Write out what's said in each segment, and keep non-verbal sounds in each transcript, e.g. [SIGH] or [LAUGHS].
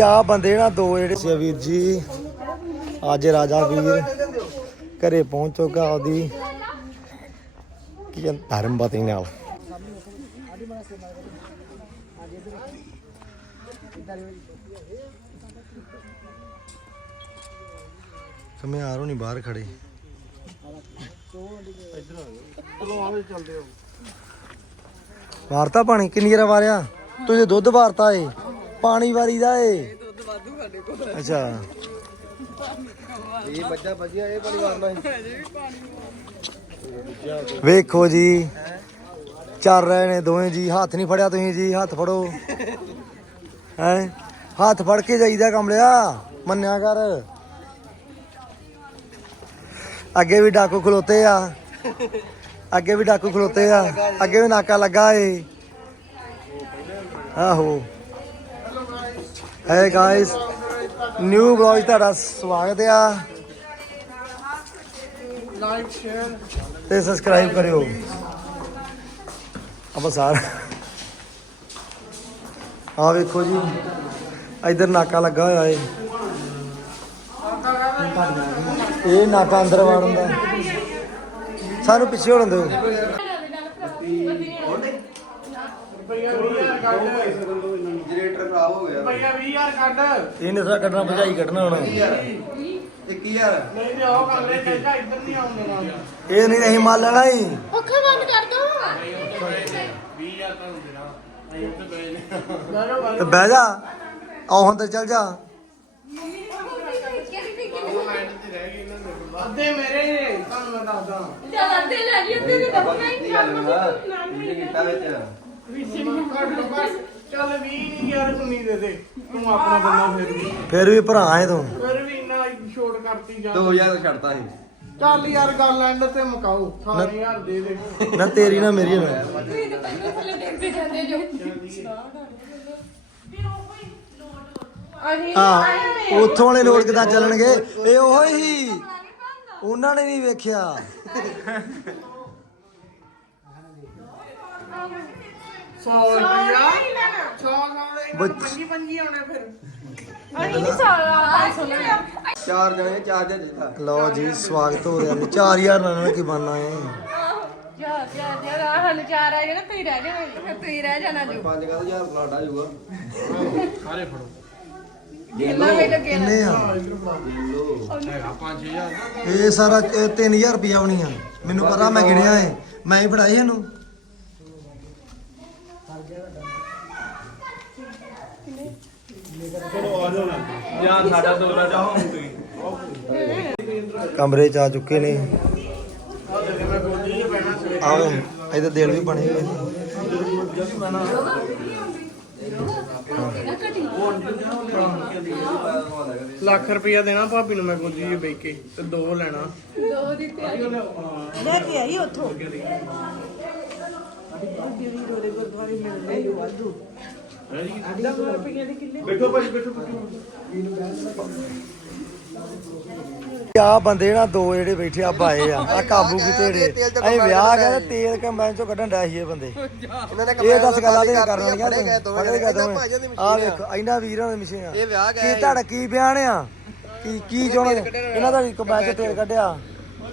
ਆ ਬੰਦੇ ਨਾ ਦੋ ਜਿਹੜੇ ਸੀ ਵੀਰ ਜੀ, ਅੱਜ ਰਾਜਾ ਵੀਰ ਘਰੇ ਪਹੁੰਚ ਚੁੱਕਾ ਉਹਦੀ। ਕੀ ਕਹਿੰਦੇ ਧਰਮ ਪਤਨੀ ਨਾਲ। ਕਮੇ ਆਰੋ ਨਹੀਂ ਬਾਹਰ ਖੜੇ। ਵਾਰਤਾ ਪਾਣੀ ਕਿੰਨੀ ਵਾਰ ਵਾਰਿਆ? ਤੁਸੀਂ ਦੁੱਧ ਵਾਰਤਾ ਏ। ਪਾਣੀ ਵਾਰੀ ਦਾ ਏ। ਦੁੱਧ ਵਾਧੂ ਸਾਡੇ ਕੋਲ। ਅੱਛਾ। ਇਹ ਬੱਚਾ ਵਧੀਆ ਇਹ ਪਰਿਵਾਰ ਨਾਲ ਵੇਖੋ ਜੀ। ਚੱਲ ਰਹੇ ਨੇ ਦੋਵੇਂ ਜੀ। ਹੱਥ ਨਹੀਂ ਫੜਿਆ ਤੁਸੀਂ ਜੀ। ਹੱਥ ਫੜੋ। ਹੈ? ਹੱਥ ਫੜ ਕੇ ਜਾਈਦਾ ਕਮਲਿਆ। ਮੰਨਿਆ ਕਰ। ਅੱਗੇ ਵੀ ਡਾਕੂ ਖਲੋਤੇ ਆ। ਅੱਗੇ ਵੀ ਡਾਕੂ ਖਲੋਤੇ ਆ। ਅੱਗੇ ਵੀ ਨਾਕਾ ਲੱਗਾ ਏ। ਆਹੋ। ਹੈ ਗਾਇਸ ਨਿਊ ਬਲੌਗ ਤੁਹਾਡਾ ਸਵਾਗਤ ਆ। ਲਾਈਕ ਸ਼ੇਅਰ ਤੇ ਸਬਸਕ੍ਰਾਈਬ ਕਰਿਓ। ਆਪਾਂ ਸਾਰ ਆ ਵੇਖੋ ਜੀ। ਇਧਰ ਨਾਕਾ ਲੱਗਾ ਹੋਇਆ ਏ। ਇਹ ਨਾਕਾ ਅੰਦਰ ਵਾੜਨ ਦਾ ਸਾਨੂੰ ਪਿੱਛੇ ਹੋਣ ਦਿਓ। ਖਰਾਬ ਹੋ ਗਿਆ। ਭਈਆ 20000 ਕੱਢ। ਇਹਨੇ ਸਾ ਕੱਢਣਾ ਭਜਾਈ ਕੱਢਣਾ ਹੁਣ। 21000 ਨਹੀਂ ਤੇ ਉਹ ਕਰ ਲੈ ਕਹਿੰਦਾ ਇੱਧਰ ਨਹੀਂ ਆਉਣ ਦੇਣਾ। ਇਹ ਨਹੀਂ ਅਸੀਂ ਮਾਲ ਲੈਣਾ ਹੀ ਅੱਖਾਂ ਬੰਦ ਕਰ ਦੋ। 20000 ਤਾਂ ਦੇਣਾ। ਅਸੀਂ ਉੱਥੇ ਪਏ ਨੇ ਤੇ ਬਹਿ ਜਾ। ਆਹ ਹੁਣ ਤੇ ਚੱਲ ਜਾ। ਅੱਧੇ ਮੇਰੇ ਨੇ ਤੁਹਾਨੂੰ ਮੈਂ ਦੱਸਦਾ। ਅੱਧੇ ਲੈ ਲਈ ਅੱਧੇ ਦੇ ਦੋ ਮੈਂ ਕੀ ਗੱਲ ਨਾ ਇਹ ਕੀਤਾ ਵਿੱਚ ਘੱਟ ਤੋਂ ਘੱਟ ਚੱਲ 20000 ਕੁੰਨੀ ਦੇ ਦੇ। ਤੂੰ ਆਪਣਾ ਬੰਦਾ ਫਿਰ ਵੀ। ਫਿਰ ਵੀ ਭਰਾ ਹੈ ਤੂੰ। ਫਿਰ ਵੀ ਇੰਨਾ ਛੋਟ ਕਰਤੀ ਜਾ। 2000 ਛੱਡਤਾ ਸੀ। ਚੱਲ ਯਾਰ ਗੱਲ ਐਂਡ ਤੇ ਮੁਕਾਓ। 18000 ਦੇ ਦੇ। ਨਾ ਤੇਰੀ ਨਾ ਮੇਰੀ ਹੋਵੇ। ਤੁਸੀਂ ਤਾਂ ਪਹਿਲਾਂ ਥੱਲੇ ਡਿੱਗਦੇ ਜਾਂਦੇ ਜੋ। ਅਸੀਂ ਹਾਂ ਉੱਥੋਂ ਵਾਲੇ ਲੋਟ ਕਿਦਾਂ ਚੱਲਣਗੇ? ਇਹ ਉਹੋ ਹੀ। ਉਹਨਾਂ ਨੇ ਨਹੀਂ ਵੇਖਿਆ। ਸੌ ਰੁਪਿਆ 100 ਗਾਉਣੇ ਬੱਚ- ਪੰਜੀ ਪੰਜੀ ਆਉਣੇ ਫਿਰ। ਅਸੀਂ ਨਹੀਂ ਸਾਰਾ 500 ਲੈਣਾ। ਚਾਰ ਜਣੇ ਚਾਰ ਜਣੇ ਦਿੱਤਾ ਲਓ ਜੀ ਸਵਾਗਤ ਹੋ ਰਿਹਾ ਨੇ 4000 ਨਾਲ ਇਹਨਾਂ ਨੇ ਕੀ ਬਣਨਾ ਹੈ? ਯਾਰ ਯਾਰ ਯਾਰ ਆਹ ਸਾਨੂੰ ਚਾਰ ਆ ਜਾਣਾ ਤੁਸੀਂ ਰਹਿ ਜਾਣਾ ਫਿਰ ਤੁਸੀਂ ਰਹਿ ਜਾਣਾ ਜੋ। 5000 ਪਲਾਟ ਆ ਜਾਊਗਾ। ਸਾਰੇ ਫੜੋ। ਕਿੰਨਾ ਵੇਲੇ ਗੇਲਾ ਕਿੰਨੇ ਆ? ਹੈਗਾ 5000 ਇਹ ਸਾਰਾ 3000 ਰੁਪਇਆ ਹੋਣੀ ਆ ਮੈਨੂੰ ਪਤਾ ਮੈਂ ਗਿਣਿਆ ਏ ਮੈਂ ਹੀ ਫੜਾਈ ਇਹਨੂੰ। ਸਾਡਾ ਜਾ ਤੁਸੀਂ। ਕਮਰੇ ਚ ਆ ਚੁੱਕੇ ਨੇ। ਆਵੇ ਇਹਦੇ ਦਿਲ ਵੀ ਬਣੇ ਹੋਏ। ਲੱਖ ਰੁਪਇਆ ਦੇਣਾ ਭਾਬੀ ਨੂੰ ਮੈਂ ਗੋਦੀ 'ਚ ਬੈ ਕੇ ਤੇ ਦੋ ਲੈਣਾ। ਦੋ ਦੀ ਤਿਆਰੀ ਲੈ ਕੇ ਆਈ ਉੱਥੋਂ। ਆ ਬੰਦੇ ਨਾ ਦੋ ਜਿਹੜੇ ਬੈਠੇ ਆ ਬਾਏ ਆ। ਆ ਕਾਬੂ ਕੀਤੇ ਜਿਹੜੇ ਅਸੀਂ ਵਿਆਹ ਕਹਿੰਦੇ ਤੇਲ ਕੰਬਾਈਨ ਚੋਂ ਕੱਢਣ ਡਿਆ ਸੀ ਇਹ ਬੰਦੇ। ਇਹ ਦੱਸ ਗੱਲਾਂ ਤੇ ਕਰਨ ਫੜੇ ਗਏ ਲੱਗੀਆਂ ਦੋਵੇਂ ਫੜੇ ਗਏ ਕਹਿੰਦਾ ਦੋਵੇਂ ਭਾਈਆਂ ਦੀ ਆ ਵੇਖੋ ਇਹਨਾਂ ਵੀਰਾਂ ਦੇ ਮਿਸ਼ੇ ਆ। ਇਹ ਵਿਆਹ ਕੀ ਤੁਹਾਡਾ ਕੀ ਬਿਆਨ ਆ? ਕੀ ਕੀ ਚਾਹੁੰਦੇ ਇਹਨਾਂ ਦਾ ਕੰਬਾਈਨ ਚੋਂ ਤੇਲ ਕੱਢਿਆ।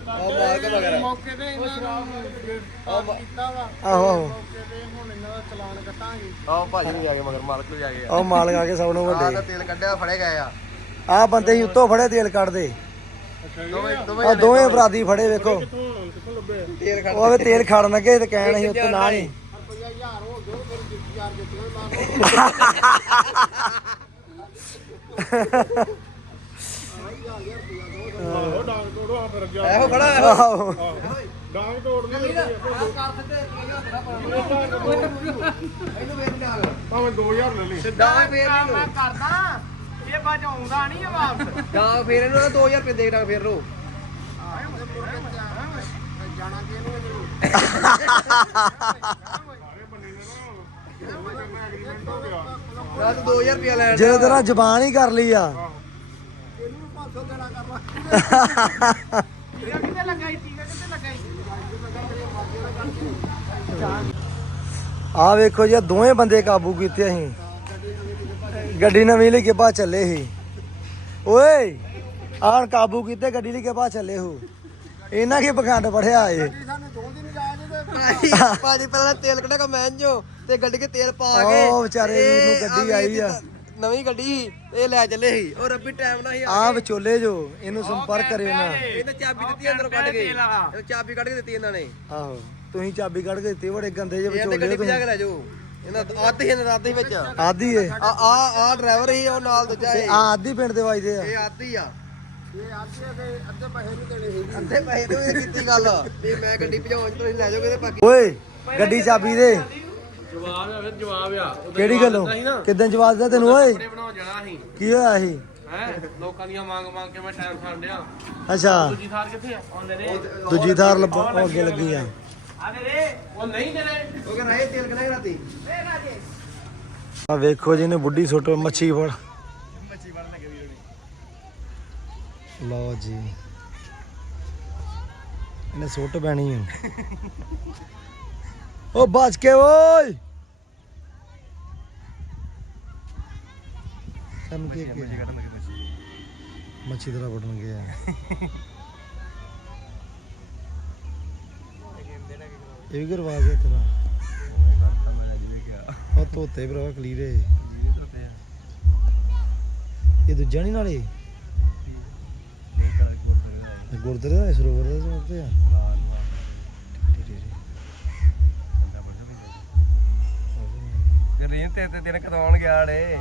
ਆ ਮਾਲਕ ਵਗੈਰਾ ਮੌਕੇ ਤੇ ਇਹਨਾਂ ਨੂੰ ਗ੍ਰਿਫਤਾਰ ਕੀਤਾ ਵਾ। ਆਹੋ ਆਹੋ। ਮੌਕੇ ਤੇ ਹੁਣ ਇਹਨਾਂ ਦਾ ਚਲਾਨ ਕੱਟਾਂਗੇ। ਆ ਭਾਜੀ ਵੀ ਆ ਗਏ ਮਗਰ ਮਾਲਕ ਵੀ ਆ ਗਏ ਉਹ ਮਾਲਕ ਆ ਕੇ ਸਭ ਨੂੰ ਆ ਵੱਡੇ ਤਾਂ ਤੇਲ ਕੱਢਿਆ ਫੜੇ ਗਏ ਆ। ਆ ਬੰਦੇ ਹੀ ਉੱਤੋਂ ਫੜੇ ਤੇਲ ਕੱਢਦੇ। ਦੋਵੇਂ ਦੋਵੇਂ ਆ ਦੋਵੇਂ ਅਪਰਾਧੀ ਫੜੇ ਵੇਖੋ। ਹੁਣ ਕਿੱਥੋਂ ਲੱਭੇ? ਤੇਲ ਕੱਢ ਉਹ ਆਵੇ ਤੇਲ ਖੜਨ ਲੱਗੇ ਤੇ ਕਹਿਣ ਅਸੀਂ ਉੱਤੇ ਨਾ ਨਹੀਂ ਰੁਪਇਆ 1000 ਹੋ ਗਿਆ ਫਿਰ 1000 ਦਿੱਤੇ। ਲਾ ਆਹੋ ਡਾਂਗ ਤੋੜੋ ਆ ਫਿਰ ਗਿਆ ਇਹੋ ਖੜਾ ਹੈ ਆਹੋ। ਡਾਂਗ ਤੋੜਨੀ ਭਾਵੇਂ 2000 ਲੈ ਲਈ ਡਾਂਗ ਫੇਰ ਮੈਂ ਕਰਦਾ ਇਹ ਬਾਜ ਆਉਂਦਾ ਨਹੀਂ ਆ ਵਾਪਸ ਡਾਂਗ ਫੇਰ ਇਹਨੂੰ 2000 ਰੁਪਏ ਦੇ ਡਾਂਗ ਫੇਰ ਲੋ ਜਾਣਾ ਕਿ ਇਹਨੂੰ ਐਗਰੀਮੈਂਟ ਹੋ ਗਿਆ ਮੈਂ ਤਾਂ 2000 ਰੁਪਏ ਲੈਣ ਜਦੋਂ ਤੇਰਾ ਜ਼ਬਾਨ ਹੀ ਕਰ ਲਈ ਆ। ਕਿੱਥੇ ਆ ਵੇਖੋ ਜੀ ਦੋਵੇਂ ਬੰਦੇ ਕਾਬੂ ਕੀਤੇ ਅਸੀਂ। ਗੱਡੀ ਨਵੀਂ ਲੈ ਕੇ ਬਾਹਰ ਚੱਲੇ ਸੀ। ਓਏ ਆਣ ਕਾਬੂ ਕੀਤੇ ਗੱਡੀ ਲੈ ਕੇ ਬਾਹਰ ਚੱਲੇ ਹੋ। ਇਹਨਾਂ ਕੀ ਪਖੰਡ ਪੜਿਆ ਏ ਭਾਜੀ ਪਹਿਲਾਂ ਤੇਲ ਕੱਢਿਆ ਮੈਂ ਜੋ ਤੇ ਗੱਡੀ 'ਚ ਤੇਲ ਪਾ ਕੇ ਉਹ ਵਿਚਾਰੇ ਨੂੰ ਗੱਡੀ ਆਈ ਆ। ਦੀ ਨਵੀਂ ਗੱਡੀ ਸੀ ਇਹ ਲੈ ਚੱਲੇ ਸੀ। ਉਹ ਰੱਬੀ ਟਾਈਮ ਨਾਲ ਹੀ ਆ ਆ ਵਿਚੋਲੇ ਜੋ ਇਹਨੂੰ ਸੰਪਰਕ ਕਰਿਓ ਨਾ। ਇਹਨੇ ਚਾਬੀ ਦਿੱਤੀ ਅੰਦਰੋਂ ਕੱਢ ਕੇ। ਇਹ ਚਾਬੀ ਕੱਢ ਕੇ ਦਿੱਤੀ ਇਹਨਾਂ ਨੇ। ਆਹੋ ਤੁਸੀਂ ਚਾਬੀ ਕੱਢ ਕੇ ਦਿੱਤੀ ਬੜੇ ਗੰਦੇ ਜਿਹੇ ਇਹ ਤੇ ਗੱਡੀ ਭਜਾ ਕੇ ਲੈ ਜਾਓ। ਇਹਨਾਂ ਅੱਧ ਹੀ ਇਹਨਾਂ ਅੱਧ ਹੀ ਵਿੱਚ। ਆ ਆਦੀ ਏ। ਆ ਆ ਡਰਾਈਵਰ ਹੀ ਉਹ ਨਾਲ ਦੂਜਾ ਇਹ। ਆ ਆਦੀ ਪਿੰਡ ਦੇ ਵੱਜਦੇ ਆ। ਇਹ ਆਦੀ ਆ। ਇਹ ਆਦੀ ਦੇ ਅੱਧੇ ਪੈਸੇ ਨਹੀਂ ਦੇਣੇ ਸੀ। ਅੱਧੇ ਪੈਸੇ ਤੋਂ ਇਹ ਕੀਤੀ ਗੱਲ। ਵੀ ਮੈਂ ਗੱਡੀ ਭਜਾਉਣ ਤੁਸੀਂ ਲੈ ਜਾਓਗੇ ਤੇ ਬਾਕੀ ਓਏ ਗੱਡੀ ਚਾਬੀ ਦੇ। ਜਵਾਬ ਆ ਫਿਰ ਜਵਾਬ ਆ। ਉਦੋਂ ਕਿਹੜੀ ਜਵਾਬ ਗੱਲੋਂ? ਦਿੱਤਾ ਸੀ ਨਾ, ਕਿਦਾਂ ਜਵਾਬ ਦਿੱਤਾ ਤੈਨੂੰ ਓਏ? ਕੱਪੜੇ ਬਣਾਉਣ ਜਾਣਾ ਸੀ। ਕੀ ਹੋਇਆ ਸੀ? ਹੈ? ਲੋਕਾਂ ਦੀਆਂ ਮੰਗ ਮੰਗ ਕੇ ਮੈਂ ਟਾਈਮ ਖਾਣ ਡਿਆ। ਅੱਛਾ। ਦੂਜੀ ਥਾਰ ਕਿੱਥੇ ਆ? ਆਉਂਦੇ ਨੇ ਦੂਜੀ ਥਾਰ ਲੱਭ ਉਹ ਅੱਗੇ ਲੱਗੀ ਆ। ਆਦੇ ਰੇ ਉਹ ਨਹੀਂ ਦੇ ਰਹੇ ਉਹ ਕਹਿੰਦਾ ਇਹ ਤੇਲ ਕਿੰਨਾ ਰਾਤੀ ਆ ਵੇਖੋ ਜੀ ਨੇ ਬੁੱਢੀ ਸੁੱਟ ਮੱਛੀ ਫੜ। ਲਓ ਜੀ। ਇਹਨੇ ਸੁੱਟ ਪੈਣੀ ਆ। [LAUGHS] ਓ ਬਚ ਕੇ ਓਏ। ਸਾਨੂੰ ਕੀ ਕੀ ਮੱਛੀ ਤੇਰਾ ਵੜਨ ਗਿਆ। ਇਹ ਵੀ ਕਰਵਾ ਗਿਆ ਤੇਰਾ। ਉਹ ਧੋਤੇ ਭਰਾ ਕਲੀਰੇ। ਇਹ ਦੂਜਾ ਨਹੀਂ ਨਾਲੇ? ਗੁਰਦੁਆਰੇ ਦਾ ਸਰੋਵਰ ਦਾ ਸਰੋਵਰ ਆ। ਤੇ ਤੇ ਤੇਰੇ ਕਦੋਂ ਆਉਣ ਗਿਆ ੜੇ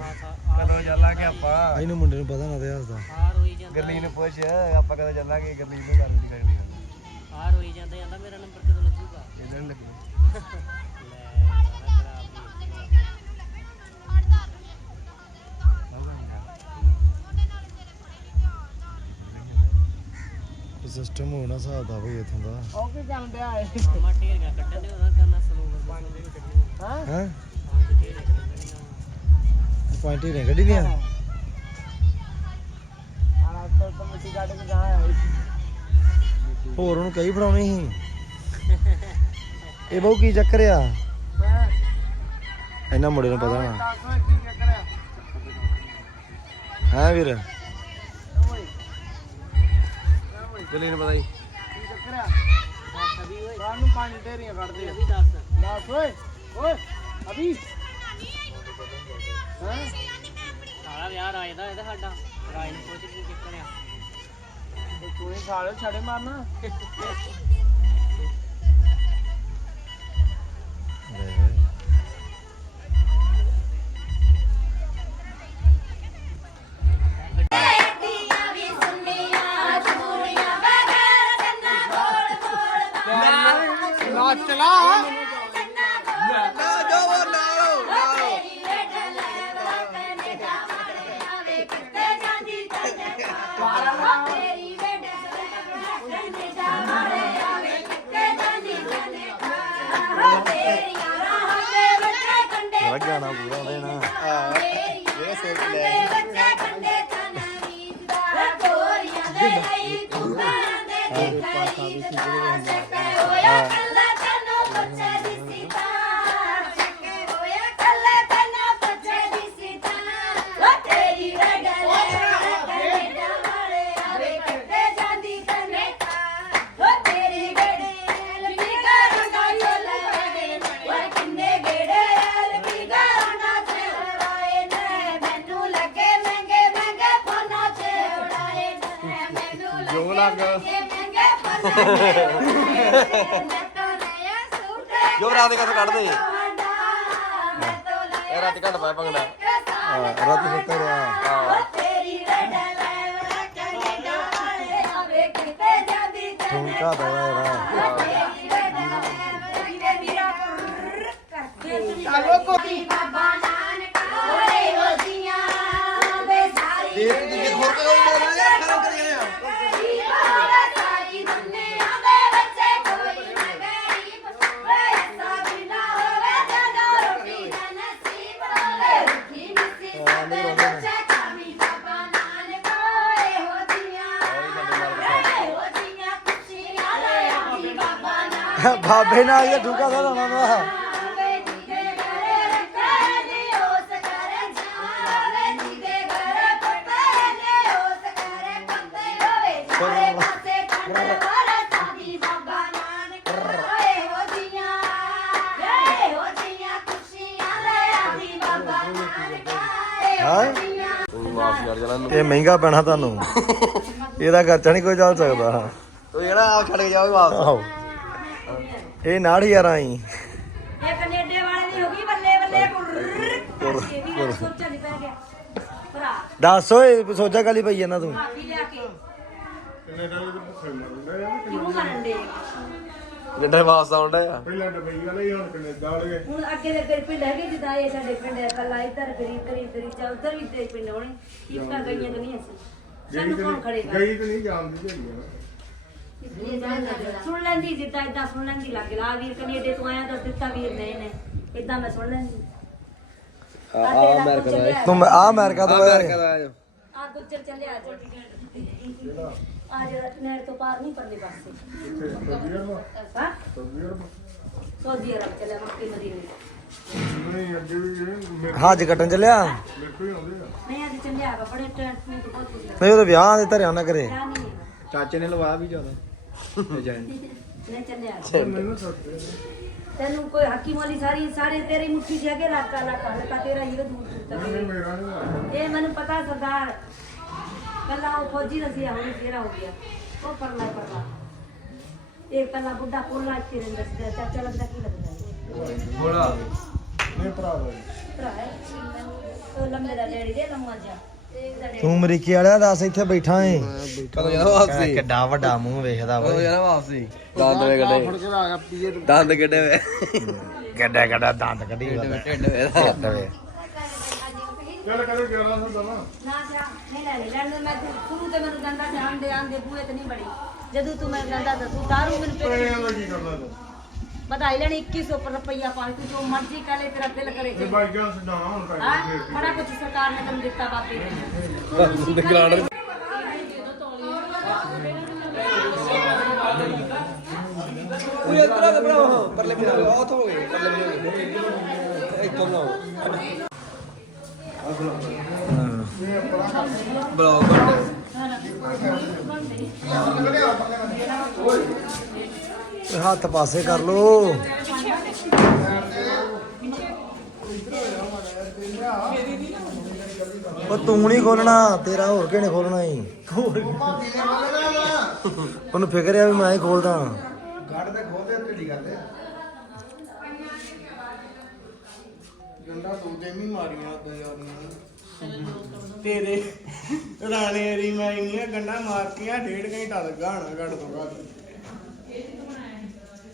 ਕਦੋਂ ਚੱਲਾਂਗੇ ਆਪਾਂ? ਇਹਨੂੰ ਮੁੰਡੇ ਨੂੰ ਪਤਾ ਨਾ ਤੇ ਹੱਸਦਾ ਗਰਲੀਨ ਨੂੰ ਪੁੱਛ ਆਪਾਂ ਕਦੋਂ ਚੱਲਾਂਗੇ? ਗਰਲੀਨ ਨੂੰ ਕਰ ਨਹੀਂ ਕਰਨੀ ਆ ਰੋਈ ਜਾਂਦਾ ਜਾਂਦਾ ਮੇਰਾ ਨੰਬਰ ਕਦੋਂ ਲੱਗੂਗਾ? ਇਹਨਾਂ ਨੂੰ ਲੱਗੇ ਸਿਸਟਮ ਹੋਣਾ ਹਿਸਾਬ ਦਾ ਬਈ ਇਥੋਂ ਦਾ। ਉਹ ਕੀ ਕਰਨ ਡਿਆ ਏ ਮਾਮਾ ਢੇਰੀਆਂ ਕੱਢਣ ਦੇ ਉਹਨਾਂ ਕਰਨਾ ਸਲੋਵਰ ਹੈ? ਹੀ ਨੇ ਕੱਢ ਕੇ ਜਾ ਆਇਆ ਹੋਰ ਉਹਨੂੰ ਕਈ ਫੜਾਉਣੀ ਸੀ। ਇਹ ਬਹੁ ਕੀ ਚੱਕਰ ਆ? ਇਹਨਾਂ ਮੁੰਡੇ ਨੂੰ ਪਤਾ ਨਾ। ਹੈ ਵੀਰ? ਗਰਲੀਨ ਪਤਾ ਹੀ ਕੀ ਚੱਕਰ ਆ ਦੱਸ ਅਭੀ ਓਏ ਸਾਨੂੰ ਪੰਜ ਢੇਰੀਆਂ ਕੱਢਦੇ ਆ। ਅਭੀ ਦੱਸ ਦੱਸ ਓਏ ਓਏ ਅਭੀ। ਹਾਂ? ਸਾਲਾ ਵਿਆਹ ਰਾਜ ਦਾ ਇਹਦਾ ਸਾਡਾ ਰਾਜ ਨੂੰ ਪੁੱਛ ਕੀ ਚੱਕਰ ਆ ਤੂੰ ਹੀ ਸਾਲੇ ਛੜੇ ਮਾਰਨਾ ਰਾਤ ਦੇ ਕਦੋਂ ਕੱਢ ਦੇ ਇਹ ਰਾਤ ਘੱਟ ਪਾਇਆ ਭੰਗੜਾ। ਰਾਤੀ ਸੁੱਤਾ ਰਿਹਾ। ਠੁਮਕਾ ਦਵਾ ਯਾਰ ਦੇਖ ਬਾਬੇ ਨਾਲ ਹੀ ਠੂਕਾ ਦਾ। ਲਾਉਣਾ ਵਾ ਇਹ ਮਹਿੰਗਾ ਪੈਣਾ ਤੁਹਾਨੂੰ। ਇਹਦਾ ਖਰਚਾ ਨਹੀਂ ਕੋਈ ਚੱਲ ਸਕਦਾ। ਤੂੰ ਜਿਹੜਾ ਆਪ ਛੱਡ ਕੇ ਜਾਓ ਵਾਪਸ। ਇਹ ਨਾੜ ਯਾਰਾਂ ਹੀ। ਇਹ ਕੈਨੇਡਾ ਵਾਲੇ ਦੀ ਹੋ ਗਈ ਬੱਲੇ ਬੱਲੇ ਕੁਰ ਇਹ ਵੀ ਗੱਲ ਸੋਚਣ ਨਹੀਂ ਪੈ ਗਿਆ। ਭਰਾ। ਦੱਸ ਓਏ ਸੋਚਾ ਕਾਲੀ ਪਈ ਜਾਂਦਾ ਤੂੰ। ਭਾਬੀ ਲਿਆ ਕੇ। ਕੈਨੇਡਾ ਦੇ ਭੁੱਖੇ ਮਰਦੇ ਆ ਕਿਉਂ ਮਰਨ ਦੇ ਜਿੱਦਾਂ ਆਉਂਦਾ ਆ। ਪਹਿਲਾਂ ਡਬਈ ਵਾਲੇ ਹੀ ਹੁਣ ਕੈਨੇਡਾ ਵਾਲੇ। ਹੁਣ ਅੱਗੇ ਦੇ ਫਿਰ ਪਿੰਡ ਹੈਗੇ ਜਿੱਦਾਂ ਇਹ ਸਾਡੇ ਪਿੰਡ ਹੈ ਕੱਲਾ ਇੱਧਰ ਗਰੀਬ ਗਰੀਬ ਗਰੀਬ ਚਾ ਉੱਧਰ ਵੀ ਤੇ ਪਿੰਡ ਹੋਣੇ ਕੀ ਕਰ ਗਈਆਂ ਤਾਂ ਨਹੀਂ ਅਸੀਂ। ਸਾਨੂੰ ਕੌਣ ਖੜੇਗਾ? ਗਈ ਤੇ ਨਹੀਂ ਜਾਣਦੀ ਹੈਗੀ। ਸੁਣ ਲੈਂਦੀ ਜਿੱਦਾਂ ਇਦਾਂ ਸੁਣ ਲੈਂਦੀ ਲੱਗ ਲਾ ਵੀਰ ਕੈਨੇਡੇ ਤੋਂ ਆਇਆ ਤਾਂ ਦਿੱਤਾ ਵੀਰ ਨੇ ਇਹਨੇ। ਇਦਾਂ ਮੈਂ ਸੁਣ ਲੈਂਦੀ। ਆ ਆ ਅਮਰੀਕਾ ਦਾ ਹੈ। ਤੂੰ ਆ ਅਮਰੀਕਾ ਤੋਂ ਆਇਆ। ਅਮਰੀਕਾ ਦਾ ਆ ਜਾਓ। ਆ ਗੁੱਜਰ ਚੱਲਿਆ ਅੱਜ। ਆ ਜਿਹੜਾ ਨਹਿਰ ਤੋਂ ਪਾਰ ਨਹੀਂ ਪਰਲੇ ਪਾਸੇ। ਹਾਂ? ਸੌਦੀ ਅਰਬ ਮੱਕੀ ਮਦੀਨੇ। ਕੱਟਣ ਚੱਲਿਆ? ਅੱਜ ਚੱਲਿਆ ਬੜੇ ਟੈਂਟ ਨੂੰ ਬਹੁਤ ਕੁਝ ਨਹੀਂ ਉਹ ਤਾਂ ਵਿਆਹ ਦੇ ਧਰਿਆ ਨਾ ਕਰੇ। ਚਾਚੇ ਨੇ ਲਵਾਇਆ ਵੀ ਜਾਣ ਨਹੀਂ ਚੱਲਿਆ। ਤੈਨੂੰ ਕੋਈ ਹੱਕੀ ਮੋਲੀ ਸਾਰੀ ਸਾਰੇ ਤੇਰੀ ਮੁੱਠੀ 'ਚ ਹੈਗੇ ਲਾਕਾ ਲਾਕਾ ਹਲਕਾ ਤੇਰਾ ਹੀ ਦੂਰ ਦੂਰ ਤੱਕ। ਇਹ ਮੈਨੂੰ ਪਤਾ ਸਰਦਾਰ ਕੱਲਾ ਉਹ ਫੌਜੀ ਰਸੀਆ ਹੁਣ ਫੇਰਾ ਹੋ ਗਿਆ ਉਹ ਪਰਲਾ ਪਰਲਾ। ਇਹ ਕੱਲਾ ਬੁੱਢਾ ਕੋਲ ਕੇ ਰਹਿੰਦਾ ਸੀ ਚਾਚਾ ਲੱਗਦਾ ਕੀ ਲੱਗਦਾ? ਬੋਲਾ ਨਹੀਂ ਭਰਾ ਭਰਾ ਹੈ। ਉਹ ਲੰਮੇ ਦਾ ਡੈਡੀ ਦੇ ਲੰਮਾ ਜਾ ਤੇ ਅਮਰੀਕੀ ਵਾਲਿਆ ਦੱਸ ਇੱਥੇ ਬੈਠਾ ਏ। ਕਦੋਂ ਜਾਣਾ ਵਾਪਸੀ? ਕਿੱਡਾ ਵੱਡਾ ਮੂੰਹ ਵੇਖਦਾ ਕਦੋਂ ਜਾਣਾ ਵਾਪਸੀ? ਦੰਦ ਵੇ ਗੱਡੇ ਕੇ ਆ ਗਿਆ ਪੀਏ ਦੰਦ ਗੱਡੇ ਵੇ? ਕਿੱਡਾ ਕਿੱਡਾ ਦੰਦ ਕੱਢੀ ਢਿੱਡ ਵੇ ਚੱਲ ਕਦੇ 1100 ਦਵਾ ਨਾ ਜਾ ਨਹੀਂ ਲੈ ਲੈ ਲੈਣ ਦੇ ਮੈਂ ਤੂੰ ਤੇ ਮੈਨੂੰ ਦੰਦਾ ਤੇ ਆਂਦੇ ਆਂਦੇ ਬੂਏ ਤੇ ਨਹੀਂ ਬੜੀ। ਜਦੋਂ ਤੂੰ ਮੈਨੂੰ ਦੰਦਾ ਤਾਂ ਤੂੰ ਦਾਰੂ ਮੈਨੂੰ ਪੇ ਪੈਸਿਆਂ ਦਾ ਕੀ ਕਰਨਾ ਤੂੰ? ਵਧਾਈ ਲੈਣੀ 2100 ਰੁਪਈਆ ਪਾ ਤੂੰ ਜੋ ਮਰਜ਼ੀ ਕਰ ਲੈ ਤੇਰਾ ਦਿਲ ਕਰੇ ਜੇ। ਬਾਈ ਜਾਨ ਸਦਾਵਾ ਹੁਣ ਹਾਂ? ਪੈਸੇ ਬੜਾ ਕੁਝ ਸਰਕਾਰ ਨੇ ਤੈਨੂੰ ਦਿੱਤਾ ਬਾਬੇ ਨੇ। ਗਲਾਂਡ ਉਹ ਇਤਰਾ ਦਾ ਭਰਾ ਪਰਲੇ ਵੀ ਉਹ ਤੋਂ ਹੋ ਗਏ ਪਰਲੇ ਵੀ ਹੋ ਗਏ ਇੱਥੋਂ ਬਣਾਓ। ਬਲੌਗ ਹੱਥ ਪਾਸੇ ਕਰ ਲੋ ਉਹ ਤੂੰ ਨਹੀਂ ਖੋਲਣਾ, ਤੇਰਾ ਹੋਰ ਕਿਹਨੇ ਖੋਲਣਾ ਈ? ਉਹਨੂੰ ਫਿਕਰ ਆ ਵੀ ਮੈਂ ਹੀ ਖੋਲਦਾ। ਗੱਡ ਤੇ ਖੋਦੇ ਢਿੱਡੀ ਕਰਦੇ ਗੰਡਾ ਦੋ ਤਿੰਨ ਹੀ ਮਾਰੀਆਂ ਉਦੋਂ ਯਾਰੀਆਂ ਤੇਰੇ ਰਾਣੇ ਰੀ ਮੈਂ ਇੰਨੀਆਂ ਗੰਡਾ ਮਾਰਤੀਆਂ ਡੇਢ ਘੰਟਾ ਲੱਗਾ ਹਣਾ ਗੱਡ ਤੋਂ ਬਾਅਦ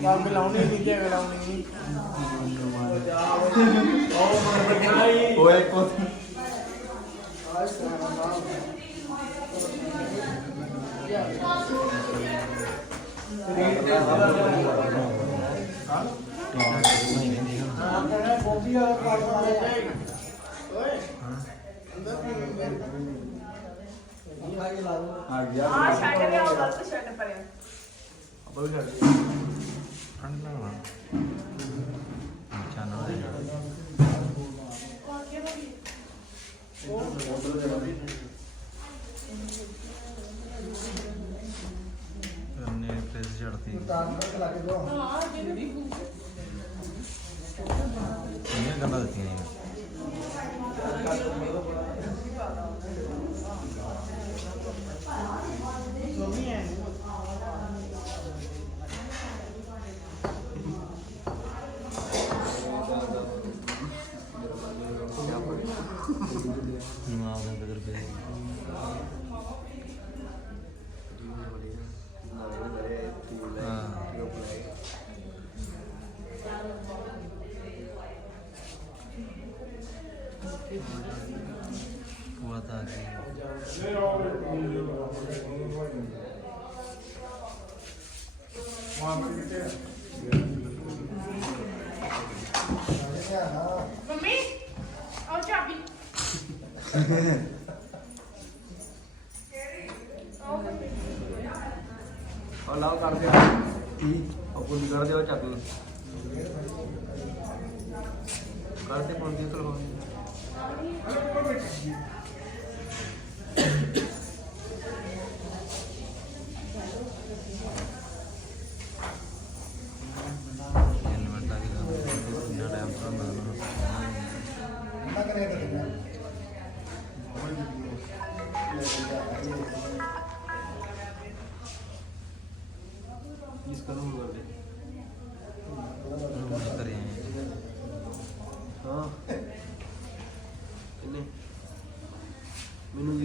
ਆਹ ਕੰਮ ਲਾਉਣੀ ਨਹੀਂ ਜੇ ਲਾਉਣੀ ਨਹੀਂ ਓਏ ਕੋ ਨੇ ਪ੍ਰੈਸ ਛੜਤੀ ਇਹ ਗੱਲਾਂ ਦਿੱਤੀਆਂ ਜੀ ਮੰਮੀ ਆਓ ਚਾਬੀ ਉਹ ਲਾਓ ਕਰ ਦਿਓ ਕੀ ਉਹ ਪੁੱਲੀ ਕਰ ਦਿਓ ਚਾਬੀ ਕਰਦੇ ਕੋਣ ਦੀ ਚਲੋ ਇਸ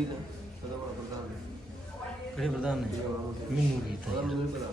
ਬੜਾ ਪ੍ਰਧਾਨ ਨੇ ਕਿਹੜੇ ਪ੍ਰਧਾਨ ਨੇ? ਮੈਨੂੰ ਕੀ ਉਹਦਾ ਮੈਨੂੰ ਨਹੀਂ ਪਤਾ।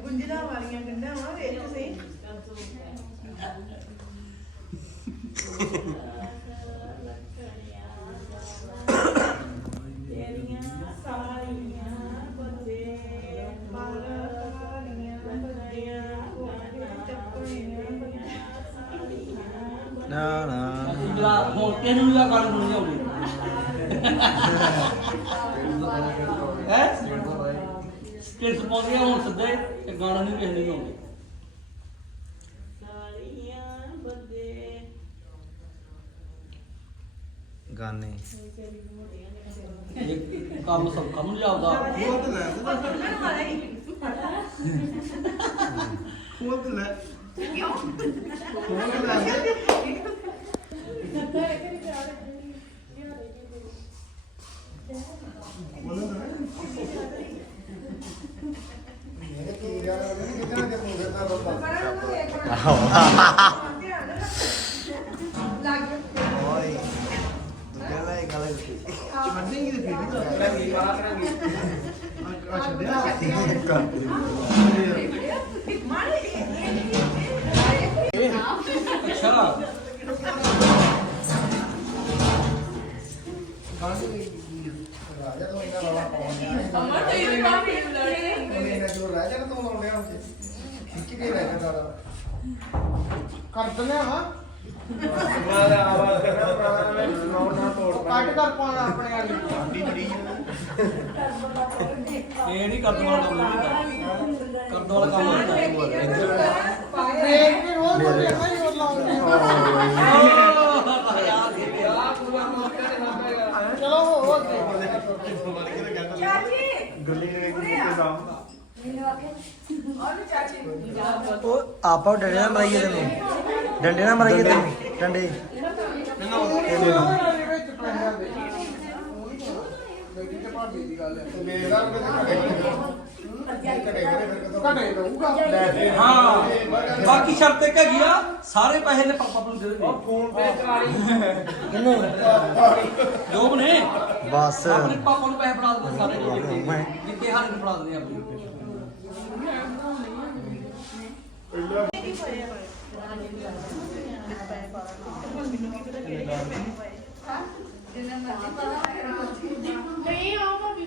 ਗੁੰਜਲਾ ਵਾਲੀਆਂ ਗੰਢਾਂ ਵਾ ਵੇਖ ਤੁਸੀਂ ਨਾ ਨਾ ਜਿਹੜਾ ਹੁਣ ਤੈਨੂੰ ਵੀ ਆ ਗੱਲ ਨਹੀਂ ਆਉਂਦੀ ਹੈ? ਕਿਸ ਪਾਉਂਦੇ ਆ ਹੁਣ ਸਿੱਧੇ ਤੇ ਗਾਣਾ ਨਹੀਂ ਕਿਸੇ ਨੂੰ ਆਉਂਦੇ ਗਾਣੇ ਇਹ ਕੰਮ ਸਭ ਕੰਮ ਨਹੀਂ ਆਉਂਦਾ ਓਏ ਦੁਨੀਆ ਦਾ ਇੱਕ ਗੱਲ ਕੀਤੀ ਅੱਛਾ ਅਮਰ ਤੇ ਇਹ ਕਾਫੀ ਲੜੇ ਕਰ ਦਿੰਦੇ ਆ ਕੱਟ ਕਰ ਪਾਣਾ ਆਪਣੇ ਵਾਲੀ ਇਹ ਨਹੀਂ ਕਰਨ ਵਾਲਾ ਕੰਮ ਨਹੀਂ ਕਰਨ ਵਾਲਾ ਕੰਮ ਹੁੰਦਾ ਦੇਖ ਕੇ ਰੋਜ਼ ਬੋਲਦੇ ਆ ਹੀ ਉਹ ਲਾਉਂਦੇ ਯਾਰ ਦੇ ਵਿਆਹ ਚਲੋ ਹੋ ਉਹ ਆਪਾਂ ਡੰਡੇ ਨਾਲ ਮਰਾਈਏ ਤੈਨੂੰ। ਡੰਡੇ ਨਾਲ ਮਰਾਈਏ ਤੈਨੂੰ। ਡੰਡੇ। ਘਟੇ ਰਹੂਗਾ ਹਾਂ। ਬਾਕੀ ਸ਼ਰਤ ਇੱਕ ਹੈਗੀ ਆ ਸਾਰੇ ਪੈਸੇ ਨੇ ਪਾਪਾ ਨੂੰ ਦੇ ਦੇਣੇ। ਫੋਨ ਪੇ ਕਿੰਨੇ? ਜੋਬ ਨੇ। ਬਸ। ਆਪਣੇ ਪਾਪਾ ਨੂੰ ਪੈਸੇ ਫੜਾ ਦਿੰਦੇ ਸਾਰੇ ਮੈਂ- ਜਿੱਤੇ ਹਰ ਨੂੰ ਫੜਾ ਦਿੰਦੇ ਆਪਣੇ। ਨਹੀਂ ਆਓ ਭਾਬੀ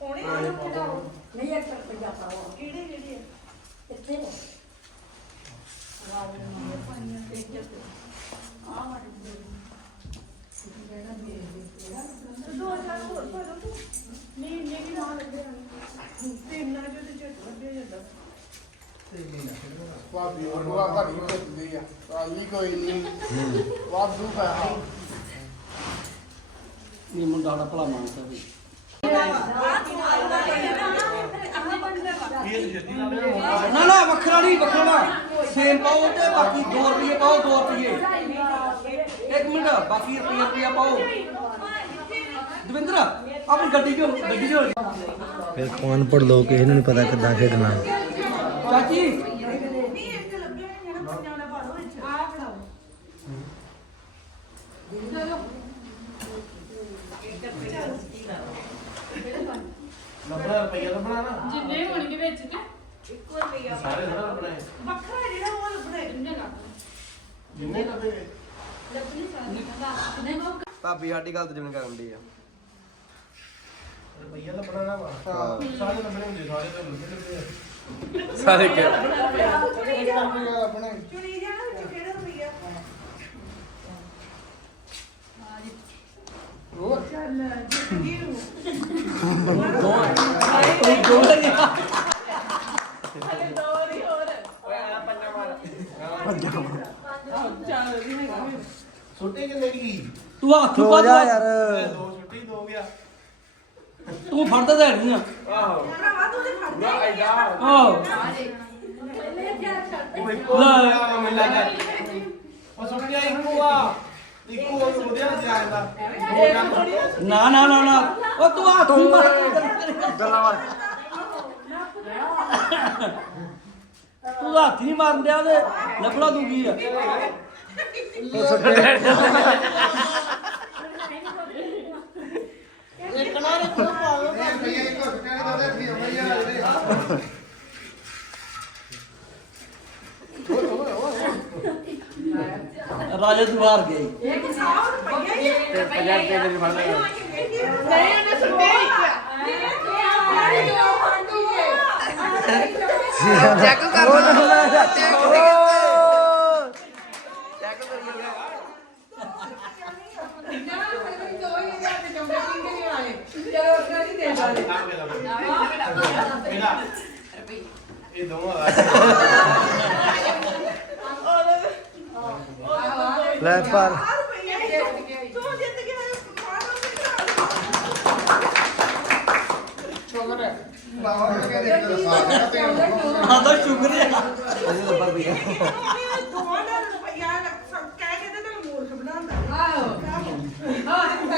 ਪੌਣੇ ਨਾਲ ਖੜਾਓ ਨਹੀਂ ਇੱਕ ਰੁਪਿਆ ਪਾਓ ਕਿਹੜੇ ਕਿਹੜੇ ਇੱਥੇ ਵਾਹ ਮੈਂ ਪਾਣੀ ਦੇ ਕੇ ਆ ਮਾਰ ਦੇ ਜਿਹੜਾ ਦੇ ਦੇ ਦੋ ਚਾਰ ਹੋਰ ਪਾ ਦੋ ਨਹੀਂ ਨਹੀਂ ਨਾ ਲੱਗੇ ਤੇ ਨਾ ਜੋ ਤੇ ਝਟ ਲੱਗੇ ਜਾਂਦਾ ਭਾਬੀ ਉਹ ਘਰ ਹੀ ਭੇਜਦੀ ਆ ਕੋਈ ਨਹੀਂ ਵਾਧੂ ਪੈਸਾ ਇਹ ਮੁੰਡਾ ਦਾ ਭਲਾ ਮਾਨਸਾ ਵੀ। ਨਾ ਨਾ ਵੱਖਰਾ ਨਹੀਂ ਵੱਖਰਾ ਸੇਮ ਪਾਓ ਤੇ ਬਾਕੀ 2 ਰੁਪਏ ਪਾਓ 2 ਰੁਪਏ ਇੱਕ ਮਿੰਟ ਬਾਕੀ ਰੁਪਏ ਰੁਪਏ ਪਾਓ। ਦਵਿੰਦਰ ਆਪਣੀ ਗੱਡੀ ਚੋਂ ਗੱਡੀ ਚੋਂ। ਫਿਰ ਕੌਣ ਪੜ ਲੋ ਕਿਸੇ ਨੂੰ ਨਹੀਂ ਪਤਾ ਕਿੱਦਾਂ ਖੇਡਣਾ। ਚਾਚੀ ਲੱਭਣਾ ਰੁਪਈਆ ਲੱਭਣਾ ਨਾ ਜਿੰਨੇ ਹੋਣਗੇ ਵਿੱਚ ਤੇ। ਸਾਰੇ ਥੋੜਾ ਲੱਭਣਾ ਹੈ। ਵੱਖਰਾ ਜਿਹੜਾ ਉਹ ਲੱਭਣਾ ਇੰਨੇ ਲੱਗ ਜਿੰਨੇ ਲੱਭੇ ਭਾਬੀ ਸਾਡੀ ਗੱਲ ਤੇ ਜਿਵੇਂ ਕਰਨ ਦੀ ਆ। ਰੁਪਈਆ ਵਾ। ਸਾਰੇ ਲੱਭਣੇ ਹੁੰਦੇ ਸਾਰੇ ਤਾਂ ਲੱਭੇ ਲੱਭੇ ਆ। ਸਾਰੇ ਕਿ ਰੁਪਈਆ ਲੱਭਣੇ ਹੋਰ ਛੁੱਟੀ ਕਿੰਨੇ ਦੀ ਤੂੰ ਹੱਥ ਹੋ ਪਾ ਜਾ ਯਾਰ ਦੋ ਛੁੱਟੀ ਦੋ ਗਿਆ। ਤੂੰ ਫੜਦਾ ਤਾਂ ਨਹੀਂ ਆ। ਆਹੋ। ਨਾ ਐਡਾ ਆਹ। ਲੈ ਮੈਨੂੰ ਲੱਗਾ ਉਹ ਛੁੱਟੀਆਂ ਇੱਕੋ ਆ ਇੱਕੋ ਉਹਦੇ ਨਾਲ ਜਾਂਦਾ ਦੋ ਕੰਮ ਨਾ ਨਾ ਨਾ ਨਾ ਉਹ ਤੂੰ ਹੱਥ ਨਹੀਂ ਮਾਰ ਤੂੰ ਹੱਥ ਨਹੀਂ ਮਾਰਨ ਦਿਆ ਤੇ ਲੱਭਣਾ ਤੂੰ ਕੀ ਆ ਨਾ ਭਾਵੇਂ ਭਈਆ ਇੱਕੋ ਛੁੱਟੀਆਂ ਦੇ ਦੋ ਦੇ ਫੀ ਭਈਆ ਰਾਜਾ ਤੂੰ ਹਾਰ ਗਈ ਨਹੀਂ ਉਹਨੇ ਸੁੱਟੇ ਹੀ ਕਿਆ ਚੈੱਕ ਲੈ ਪਰ। ਸ਼ੁਕਰ ਹੈ। ਬਾਬਾ ਨੇ ਕਹਿੰਦੇ ਕਿ ਸਾਥ ਹੈ ਆਦਾ ਸ਼ੁਕਰੀਆ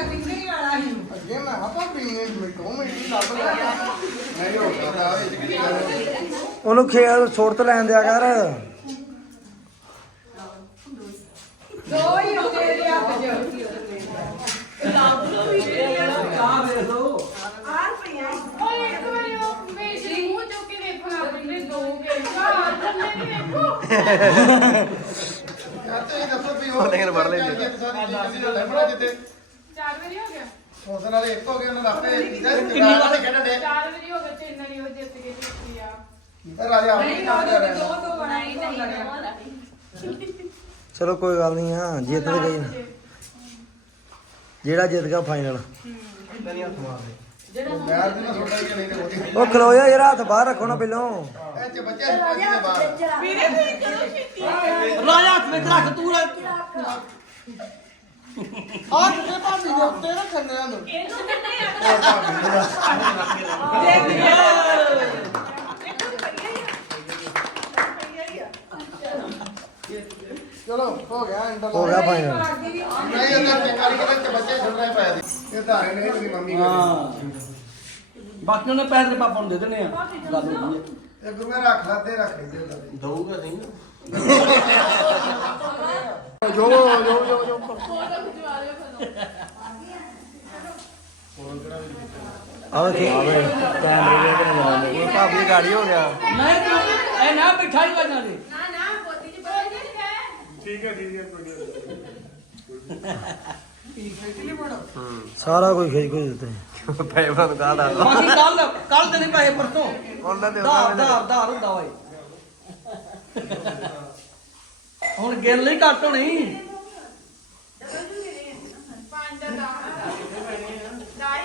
ਅੱਗੇ ਮੈਂ ਹੱਥਾਂ ਪੀਣੇ ਮਿੰਟੋ ਮਿੰਟੀ ਲੱਭ ਲਿਆ? ਨਹੀਂ ਹੋ ਸਕਦਾ ਓਏ ਉਹਨੂੰ ਖੇਲ ਛੋੜ ਤੇ ਲੈਣ ਦਿਆ ਕਰ। ਚਾਹ ਵੇਖ ਲੋ ਓਏ ਇੱਕ ਵਾਰੀ ਉਹ ਮੇਰੀ ਮੂੰਹ ਚੁੱਕ ਕੇ ਦੇਖੋ ਨਾ ਬੰਦੇ ਦੋ ਕੇ ਚਾਹ ਥੱਲੇ ਨਹੀਂ ਦੇਖੋ। ਯਾਰ ਤੇ ਦੱਸੋ ਵੀ ਉਹ ਲੇਕਿਨ ਵੜ ਲੈਂਦੇ। ਚਾਰ ਵਾਰੀ ਹੋ ਗਿਆ? ਉਸ ਨਾਲ ਇੱਕ ਹੋ ਗਿਆ ਉਹਨਾਂ ਦਾ ਆਪੇ ਕਿੰਨੀ ਵਾਰ? ਖੇਡਣ ਦੇ ਚਾਰ ਵਾਰੀ ਹੋ ਗਏ ਤੇ ਇੰਨਾ ਨਹੀਂ ਉਹ ਜਿੱਤ ਗਏ ਜਿੱਤੀ ਆ। ਤਾਂ ਰਾਜਾ ਚਲੋ ਕੋਈ ਗੱਲ ਨਹੀਂ ਆ ਜਿੱਤ ਤੇ ਗਈ ਨਾ। ਜਿਹੜਾ ਜਿੱਤ ਗਿਆ ਫਾਈਨਲ ਨਹੀਂ ਹੱਥ ਮਾਰਦੇ ਯਾਰ ਤੇ ਨਾ ਛੋਟਾ ਹੀ ਨਹੀਂ ਤੇ ਉਹਦੀ ਉਹ ਖਲੋ ਜਾ ਯਾਰ, ਹੱਥ ਬਾਹਰ ਰੱਖੋ ਨਾ ਪਹਿਲਾਂ ਇਹ ਚ ਬੱਚੇ ਸਿਪਾਹੀ ਦੇ ਬਾਹਰ ਰਾਜਾ ਹੱਥ ਵਿੱਚ ਰੱਖ ਤੂੰ ਰੱਖ ਆ ਕਿਤੇ ਭਾਬੀ ਦੇ ਉੱਤੇ ਨਾ ਖੰਨਿਆਂ ਨੂੰ ਚਲੋ ਹੋ ਗਿਆ ਇੰਟਰ ਹੋ ਗਿਆ ਫਾਈਨਲ ਨਹੀਂ ਅੰਦਰ ਤੇ ਕਾਲੀ ਕਿਤੇ ਬੱਚੇ ਛੁੱਟ ਰਹੇ ਪਏ ਸੀ ਇਹ ਧਾਰੇ ਨਹੀਂ ਤੁਸੀਂ ਮੰਮੀ ਕੋਲ ਹਾਂ। ਬਾਕੀ ਉਹਨੇ ਪੈਸੇ ਪਾਪਾ ਨੂੰ ਦੇ ਦੇਣੇ ਆ। ਗੱਲ ਹੋ ਗਈ ਹੈ ਇਹ ਗੁਰੂ ਰੱਖ ਲਾ ਤੇ ਰੱਖ ਦੇ ਦਊਗਾ ਨਹੀਂ ਜੋ ਜੋ ਜੋ ਜੋ ਆਵੇ ਕਿ ਕੈਮਰੇ ਦੇ ਕੇ ਲਾਉਂਦੇ ਭਾਬੀ ਗਾੜੀ ਹੋ ਗਿਆ। ਨਹੀਂ ਤੂੰ ਇਹ ਨਾ ਬਿਠਾਈ ਵਜਣਾ ਦੇ ਨਾ ਨਾ ਬੋਤੀ ਜੀ ਬੋਲ ਨਹੀਂ ਹੈ ਠੀਕ ਹੈ ਠੀਕ ਹੈ ਕੋਈ ਸਾਰਾ ਕੋਈ ਖੇਜ ਕੋਈ ਦਿੱਤੇ। ਪੈਪਰਾਂ ਨੂੰ ਕਹਾ ਦੱਸ ਬਾਕੀ ਕੱਲ ਕੱਲ ਤੇ ਨਹੀਂ ਪੈਸੇ ਪਰਸੋਂ। ਉਹਨਾਂ ਦੇ ਧਾਰ ਧਾਰ ਧਾਰ ਹੁੰਦਾ ਓਏ। ਹੁਣ ਗਿਣ ਲਈ ਘੱਟ ਹੋਣੀ। ਪੰਜ ਦਾ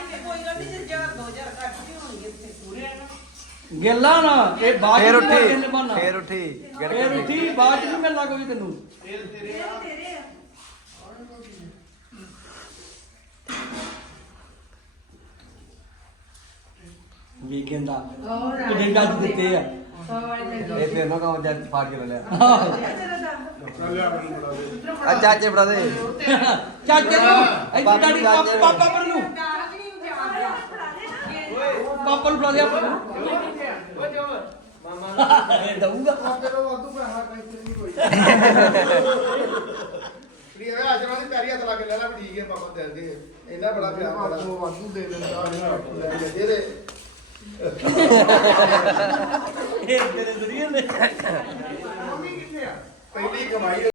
ਦੇ ਕੋਈ ਗੱਲ ਨਹੀਂ ਜੇ 2000 2000 ਕੱਟ ਵੀ ਹੋਣਗੇ ਤੇ ਪੂਰੇ ਆ ਨਾ ਗਿੱਲਾ ਨਾ ਇਹ ਬਾਅਦ ਫੇਰ ਉੱਠੀ ਫੇਰ ਉੱਠੀ ਗਿੜ ਫੇਰ ਉੱਠੀ ਬਾਅਦ ਨਹੀਂ ਮਿਲਣਾ ਕੋਈ ਤੈਨੂੰ। ਵੀਕਐਂਡ ਦਾ ਕਿਹੜੇ ਗੱਜ ਦਿੱਤੇ ਆ। ਇਹ ਫੇਰ ਨਾ ਕੰਮ ਜੱਜ ਫਾੜ ਕੇ ਲਿਆ। ਆ ਚਾਚੇ ਫੜਾ ਦੇ। ਚਾਚੇ ਨੂੰ ਇੱਥੇ ਨੂੰ। ਪਾਪਾ ਪਰ ਨੂੰ। ਪਾਪਾ ਨੂੰ ਬੁਲਾ ਦੇ ਆਪਾਂ ਨੂੰ। ਦਊਗਾ। ਤੇਰਾ ਵਾਧੂ ਪੈਸਾ ਟੈਨਸ਼ਨ ਨਹੀਂ ਕੋਈ। [LAUGHS] ਦੀ ਪੈਰੀ ਹੱਥ ਲਾ ਕੇ ਲੈ ਲੈ ਵੀ ਠੀਕ ਹੈ ਪਾਪਾ ਦੇ ਦੇ ਇੰਨਾ ਬੜਾ ਪਿਆਰ ਬੜਾ ਵਾਧੂ ਦੇ ਦਿੰਦਾ ਇਹਦੇ ਇਹ ਤੇਰੇ ਜ਼ਰੀਏ ਨੇ। ਪਹਿਲੀ ਕਮਾਈ